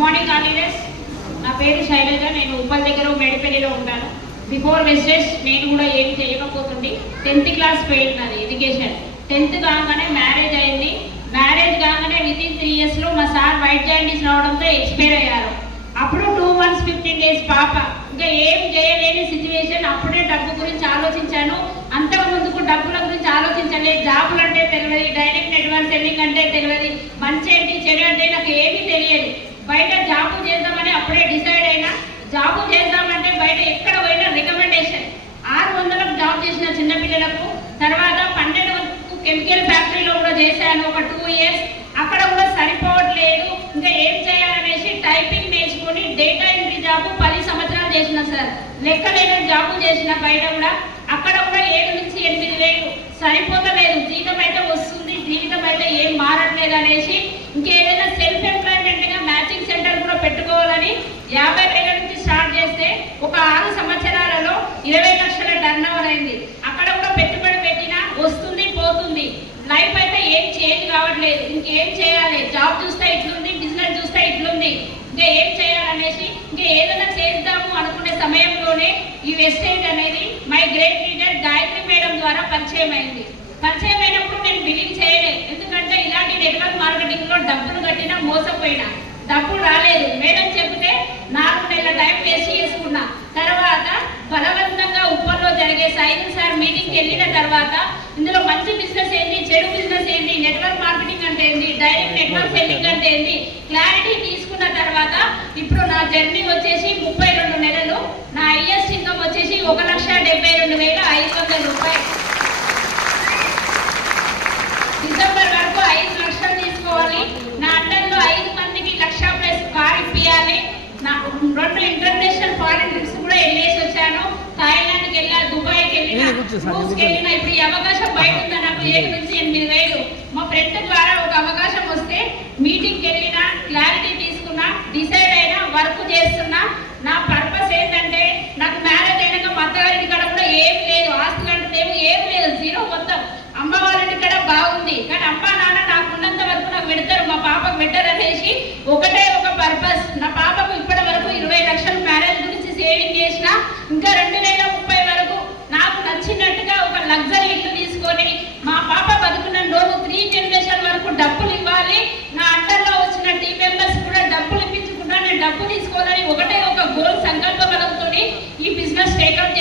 Morning all leaders. నా పేరు శైలజ. నేను ఉప్పల్ దగ్గర మేడిపల్లిలో ఉంటాను. బిఫోర్ వెస్టేజ్ నేను కూడా ఏం చేయకపోతుంది. 10th క్లాస్ ఫెయిల్ నాది ఎడ్యుకేషన్. 10th కాగానే మ్యారేజ్ అయింది. మ్యారేజ్ కాగానే వితిన్ 3 yearsలో మా సార్ వైట్ జాయింటీస్ రావడంతో ఎక్స్పైర్ అయ్యారు. అప్పుడు 2 months 15 days పాప. ఇంకా ఏం చేయలేని సిచ్యువేషన్. అప్పుడే డబ్బు గురించి ఆలోచించాను. అంతకు ముందుకు డబ్బుల గురించి ఆలోచించలేదు. జాబులు అంటే తెలియదు, డైరెక్ట్ నెట్వర్క్ సెల్లింగ్ అంటే తెలియదు, మంచి ఏంటి చెడు అంటే నాకు ఏమీ తెలియదు. బయట జాబు చేద్దామని అప్పుడే డిసైడ్ అయినా. జాబు చేద్దామంటే బయట ఎక్కడ పోయినా రికమెండేషన్. 600లకు జాబ్ చేసిన చిన్నపిల్లలకు. తర్వాత 12 కెమికల్ ఫ్యాక్టరీలో కూడా చేశాను ఒక 2 years. అక్కడ కూడా సరిపోవట్లేదు. ఇంకా ఏం చేయాలనేసి టైపింగ్ నేర్చుకొని డేటా ఎంట్రీ జాబు 10 సంవత్సరాలు చేసిన సార్. లెక్కలేని జాబు చేసిన బయట కూడా. అక్కడ కూడా 7 నుంచి 8 వేలు సరిపోతలేదు. జీతం అయితే వస్తుంది, జీవితం అయితే ఏం మారట్లేదు అనేసి ఇంకేదైనా సెల్ఫ్ ఎంప్లాయ్మెంట్గా మ్యాచింగ్ సెంటర్ కూడా పెట్టుకోవాలని 50,000 నుంచి స్టార్ట్ చేస్తే ఒక 6 సంవత్సరాలలో 20 లక్షల టర్న్ ఓవర్ అయింది. అక్కడ కూడా పెట్టుబడి పెట్టినా వస్తుంది పోతుంది. లైఫ్ అయితే ఏం చేంజ్ కావట్లేదు. ఇంకేం చేయాలి? జాబ్ చూస్తే ఇట్లుంది, బిజినెస్ చూస్తే ఇట్లుంది. ఇంకా ఏం చేయాలనేసి ఇంకా ఏదైనా చేద్దాము అనుకునే సమయంలోనే ఈ వెస్టేజ్ అనేది my great leader Gayatri madam ద్వారా పరిచయం అయింది. పరిచయం అయినప్పుడు నేను బిల్లింగ్ చేయలేదు. ఎందుకంటే ఇలాంటి నెట్వర్క్ మార్కెటింగ్ లో డబ్బులు కట్టినా మోసపోయినా. డబ్బు రాలేదు. మేడం చెబితే 4 నెలల టైం వేస్ట్ చేసుకున్నా. తర్వాత బలవంతంగా ఉప్పల్లో జరిగే సైన్స్ సార్ మీటింగ్కి వెళ్ళిన తర్వాత ఇందులో మంచి బిజినెస్ ఏంటి, చెడు బిజినెస్ ఏంటి, నెట్వర్క్ మార్కెటింగ్ అంటే ఏంటి, డైరెక్ట్ నెట్వర్క్ సెల్లింగ్ అంటే ఏంటి, క్లారిటీ తీసుకున్న తర్వాత ఇప్పుడు నా జర్నీ వచ్చేసి 32 నెలలు. నా హైయెస్ట్ ఇన్కమ్ వచ్చేసి 1,72,500 రూపాయలు. డిసెంబర్ వరకు 5 లక్షలు తీసుకోవాలి. నా అండర్లో 5 మందికి 1,00,000+ కార్ ఇప్పియాలి. నా 2 ఇంటర్నేషనల్ ఫారెన్ ట్రిప్స్ కూడా వెళ్ళేసి వచ్చాను. థాయిలాండ్కి వెళ్ళా, దుబాయ్కి వెళ్ళినా, రూస్కి వెళ్ళినా. ఇప్పుడు ఈ అవకాశం బయట ఉందా నాకు? 7 నుంచి 8 వేలు. మా ఫ్రెండ్ ద్వారా ఒక అవకాశం వస్తే మీటింగ్కి వెళ్ళినా, క్లారిటీ తీసుకున్నా, డిసైడ్ అయినా, వర్క్ చేస్తున్నా. నా పర్పస్ ఏంటంటే నాకు మ్యారేజ్ అయినాక మా అత్తగారి కాడ కూడా ఏం లేదు, ఆస్తి కంటేమో ఏం లేదు, జీరో మొత్తం. అమ్మ వాళ్ళ కాడ బాగుంది, కానీ అమ్మ నాన్న నాకు ఉన్నంత వరకు నాకు పెడతారు, మా పాపకు బెటర్ అనేసి ఒకటే ఒక పర్పస్. నా పాపకు ఇప్పటి వరకు 20 లక్షలు మ్యారేజ్ గురించి సేవింగ్ చేసిన. ఇంకా 2030 వరకు నాకు నచ్చినట్టుగా ఒక లగ్జరీ ఇల్లు తీసుకొని మా పాప బతుకున్న రోజు 3 జనరేషన్ వరకు డబ్బులు ఇవ్వాలి. నా అండర్లో వచ్చిన టీం మెంబర్స్ కూడా డబ్బులు ఇప్పించుకుంటా. నేను డబ్బు తీసుకోవాలని ఒకటే ఒక గోల్ సంకల్ప బలంతో ఈ బిజినెస్ టేకప్